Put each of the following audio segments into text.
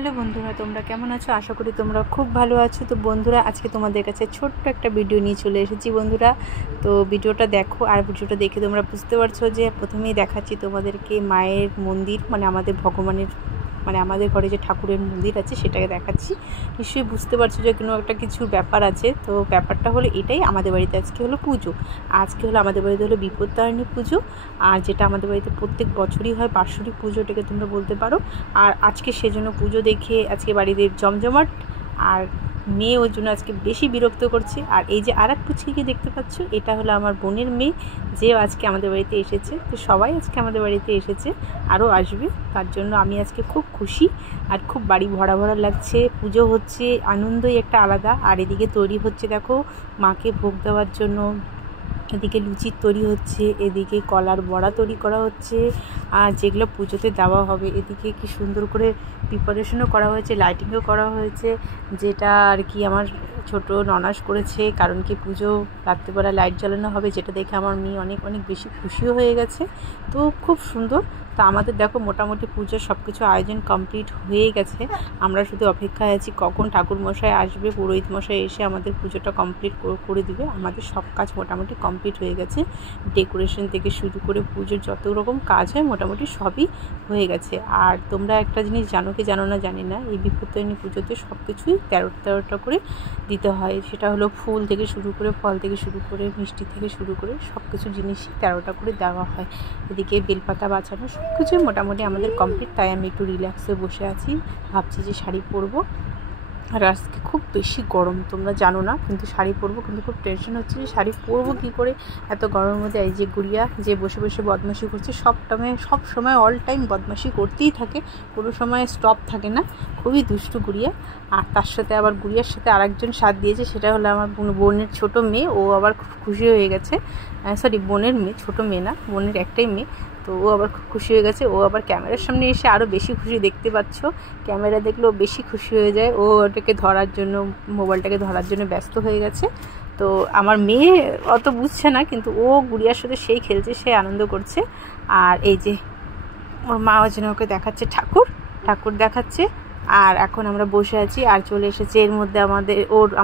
Hello বন্ধুরা, তোমরা কেমন আছো? আশা করি তোমরা খুব ভালো আছো। তো বন্ধুরা, আজকে তোমাদের কাছে ছোট্ট একটা ভিডিও নিয়ে চলে এসেছি বন্ধুরা। তো ভিডিওটা দেখো, আর ভিডিওটা দেখে তোমরা বুঝতে পারছো যে প্রথমেই দেখাচ্ছি তোমাদেরকে মায়ের মন্দির, মানে আমাদের ভগবানের, মানে আমাদের ঘরে যে ঠাকুরের মন্দির আছে সেটাকে দেখাচ্ছি। নিশ্চয়ই বুঝতে পারছো যে কোনো একটা কিছু ব্যাপার আছে। তো ব্যাপারটা হলো এটাই, আমাদের বাড়িতে আজকে হলো পুজো। আজকে হলো আমাদের বাড়িতে হলো বিপত্তারিণী পুজো, আর যেটা আমাদের বাড়িতে প্রত্যেক বছরই হয় বার্ষিক পুজোটাকে তোমরা বলতে পারো। আর আজকে সেজন্য পুজো দেখে আজকে বাড়িতে জমজমাট, আর মেয়ে ওর জন্য আজকে বেশি বিরক্ত করছে। আর এই যে আর এক পুচকিকে দেখতে পাচ্ছ, এটা হলো আমার বোনের মেয়ে, যে আজকে আমাদের বাড়িতে এসেছে। তো সবাই আজকে আমাদের বাড়িতে এসেছে, আরও আসবে। তার জন্য আমি আজকে খুব খুশি, আর খুব বাড়ি ভরা ভরা লাগছে। পুজো হচ্ছে, আনন্দই একটা আলাদা। আর এদিকে তৈরি হচ্ছে দেখো মাকে ভোগ দেওয়ার জন্য। এদিকে লুচির তৈরি হচ্ছে, এদিকে কলার বড়া তৈরি করা হচ্ছে, আর যেগুলো পুজোতে দেওয়া হবে। এদিকে কি সুন্দর করে প্রিপারেশনও করা হয়েছে, লাইটিংও করা হয়েছে, যেটা আর কি আমার ছোট ননাস করেছে। কারণ কি পুজো রাত্রিবেলা লাইট জ্বালানো হবে, যেটা দেখে আমার মেয়ে অনেক অনেক বেশি খুশিও হয়ে গেছে। তো খুব সুন্দর। তো আমাদের দেখো মোটামুটি পুজোর সব কিছু আয়োজন কমপ্লিট হয়ে গেছে। আমরা শুধু অপেক্ষায় আছি কখন ঠাকুরমশাই আসবে, পুরোহিত মশাই এসে আমাদের পুজোটা কমপ্লিট করে দিবে। আমাদের সব কাজ মোটামুটি কমপ্লিট হয়ে গেছে, ডেকোরেশন থেকে শুরু করে পুজোর যত রকম কাজ হয় মোটামুটি সবই হয়ে গেছে। আর তোমরা একটা জিনিস জানো কি জানো না জানি না, এই বিপত্তারিণী পুজোতে সব কিছুই 13টা করে দিতে হয়। সেটা হলো ফুল থেকে শুরু করে, ফল থেকে শুরু করে, মিষ্টি থেকে শুরু করে সব কিছু জিনিসই 13টা করে দেওয়া হয়। এদিকে বেলপাতা বাঁচানো সব কিছুই মোটামুটি আমাদের কমপ্লিট। তাই আমি একটু রিল্যাক্সে বসে আছি, ভাবছি যে শাড়ি পরবো। আর আজকে খুব বেশি গরম, তোমরা জানো না, কিন্তু শাড়ি পরবো, কিন্তু খুব টেনশন হচ্ছে যে শাড়ি পরবো কী করে এত গরমের মধ্যে। এই যে গুড়িয়া যে বসে বসে বদমাশি করছে, সব সময় অল টাইম বদমাশি করতেই থাকে, কোনো সময় স্টপ থাকে না। খুবই দুষ্টু গুড়িয়া। আর তার সাথে আবার গুড়িয়ার সাথে আরেকজন সাথ দিয়েছে, সেটা হলো আমার বোনের ছোট মেয়ে। ও আবার খুব খুশি হয়ে গেছে। সরি, বোনের মেয়ে, ছোট মেয়ে না, বোনের একটাই মেয়ে। তো ও আবার খুব খুশি হয়ে গেছে। ও আবার ক্যামেরার সামনে এসে আরও বেশি খুশি, দেখতে পাচ্ছ ক্যামেরা দেখলেও বেশি খুশি হয়ে যায়। ও ওটাকে ধরার জন্য, মোবাইলটাকে ধরার জন্য ব্যস্ত হয়ে গেছে। তো আমার মেয়ে অত বুঝছে না, কিন্তু ও গুড়িয়ার সাথে সেই খেলছে, সেই আনন্দ করছে। আর এই যে ওর মা ওর জন্য ওকে দেখাচ্ছে ঠাকুর দেখাচ্ছে। আর এখন আমরা বসে আছি, আর চলে এসেছে এর মধ্যে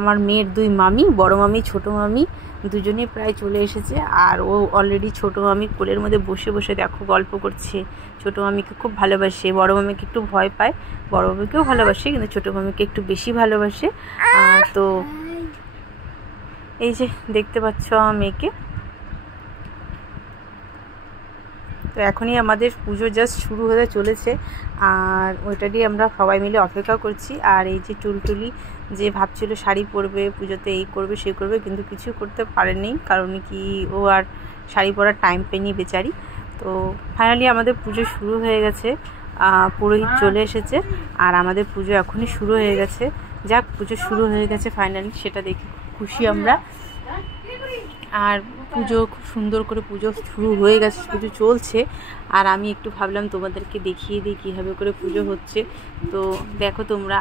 আমার মেয়ের দুই মামি, বড় মামি ছোট মামি, দুজনেই প্রায় চলে এসেছে। আর ও অলরেডি ছোটো মামির কোলের মধ্যে বসে বসে দেখো গল্প করছে। ছোটো মামিকে খুব ভালোবাসে, বড় মামিকে একটু ভয় পায়। বড় মামিকেও ভালোবাসে, কিন্তু ছোটো মামিকে একটু বেশি ভালোবাসে। তো এই যে দেখতে পাচ্ছ আমার মেয়েকে। তো এখনই আমাদের পুজো জাস্ট শুরু হতে চলেছে, আর ওইটারই আমরা সবাই মিলে অপেক্ষা করছি। আর এই যে টুলটুলি, যে ভাবছিল শাড়ি পরবে পুজোতে, এই করবে সে করবে, কিন্তু কিছু করতে পারেনি, কারণ কি ও আর শাড়ি পরার টাইম পেয়নি বেচারি। তো ফাইনালি আমাদের পুজো শুরু হয়ে গেছে, পুরোহিত চলে এসেছে, আর আমাদের পুজো এখনই শুরু হয়ে গেছে। যাক, পুজো শুরু হয়ে গেছে ফাইনালি, সেটা দেখে খুশি আমরা। আর পুজো খুব সুন্দর করে পুজো শুরু হয়ে গেছে, পুজো চলছে। আর আমি একটু ভাবলাম তোমাদেরকে দেখিয়ে দিই কীভাবে করে পুজো হচ্ছে। তো দেখো তোমরা,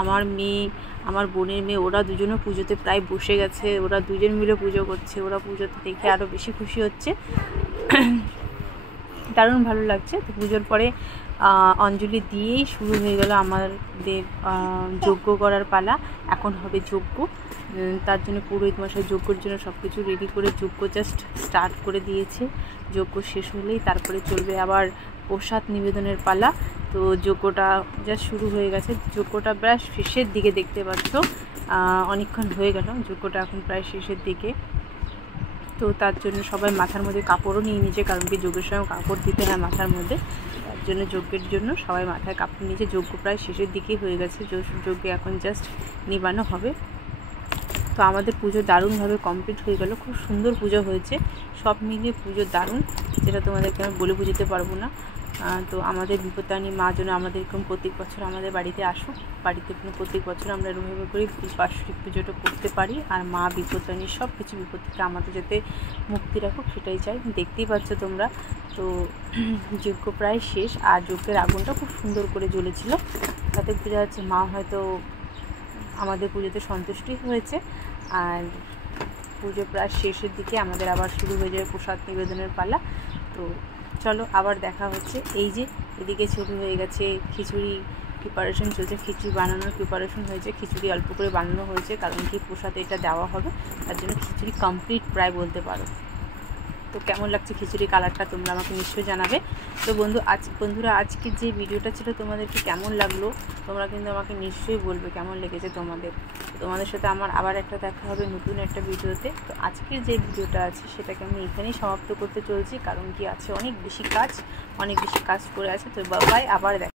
আমার মেয়ে, আমার বোনের মেয়ে, ওরা দুজনও পুজোতে প্রায় বসে গেছে। ওরা দুজন মিলে পুজো করছে। ওরা পুজোতে দেখে আরও বেশি খুশি হচ্ছে, দারুণ ভালো লাগছে। তো পুজোর পরে অঞ্জলি দিয়েই শুরু হয়ে গেল আমাদের যজ্ঞ করার পালা। এখন হবে যজ্ঞ, তার জন্য পুরোহিত মশাই যজ্ঞর জন্য সব কিছু রেডি করে যজ্ঞ জাস্ট স্টার্ট করে দিয়েছে। যজ্ঞ শেষ হলেই তারপরে চলবে আবার প্রসাদ নিবেদনের পালা। তো যজ্ঞটা জাস্ট শুরু হয়ে গেছে, যজ্ঞটা প্রায় শেষের দিকে, দেখতে পাচ্ছ অনেকক্ষণ হয়ে গেল, যজ্ঞটা এখন প্রায় শেষের দিকে। তো তার জন্য সবাই মাথার মধ্যে কাপড়ও নিয়ে নিয়েছে, কারণ কি যজ্ঞের সময় কাপড় দিতে হয় মাথার মধ্যে। তার জন্য যজ্ঞের জন্য সবাই মাথায় কাপড় নিয়েছে। যজ্ঞ প্রায় শেষের দিকেই হয়ে গেছে, যজ্ঞে এখন জাস্ট নিবানো হবে। তো আমাদের পুজো দারুণভাবে কমপ্লিট হয়ে গেল, খুব সুন্দর পুজো হয়েছে। সব মিলিয়ে পুজো দারুণ, যেটা তোমাদেরকে আমি বলে বুঝতে পারবো না। তো আমাদের বিপত্তারিণী মা যেন আমাদের এরকম প্রত্যেক বছর আমাদের বাড়িতে আসুক, বাড়িতে প্রত্যেক বছর আমরা এরকমভাবে করে বার্ষিক পুজোটা করতে পারি। আর মা বিপত্তারিণীর সব কিছু বিপদ থেকে আমাদের যাতে মুক্তি রাখুক, সেটাই চাই। দেখতেই পাচ্ছ তোমরা। তো যজ্ঞ প্রায় শেষ, আর যজ্ঞের আগুনটা খুব সুন্দর করে জ্বলেছিল, তাতে বোঝা যাচ্ছে মা হয়তো আমাদের পুজোতে সন্তুষ্টি হয়েছে। আর পুজো প্রায় শেষের দিকে আমাদের আবার শুরু হয়ে যাবে প্রসাদ নিবেদনের পালা। তো চলো আবার দেখা হচ্ছে। এই যে এদিকে শুরু হয়ে গেছে খিচুড়ি প্রিপারেশন চলছে, খিচুড়ি বানানোর প্রিপারেশন হয়েছে, খিচুড়ি অল্প করে বানানো হয়েছে, কারণ কি প্রসাদে এটা দেওয়া হবে, তার জন্য খিচুড়ি কমপ্লিট প্রায় বলতে পারো। তো কেমন লাগছে খিচুড়ি কালারটা তোমরা আমাকে নিশ্চয়ই জানাবে। তো বন্ধুরা আজকে যে ভিডিওটা ছিল তোমাদেরকে কেমন লাগলো তোমরা কিন্তু আমাকে নিশ্চয়ই বলবে কেমন লেগেছে তোমাদের সাথে আমার আবার একটা দেখা হবে নতুন একটা ভিডিওতে। তো আজকের যে ভিডিওটা আছে সেটাকে আমি এখানেই সমাপ্ত করতে চলছি, কারণ কি আছে অনেক বেশি কাজ করে আছে। তো বাবাই, আবার দেখা।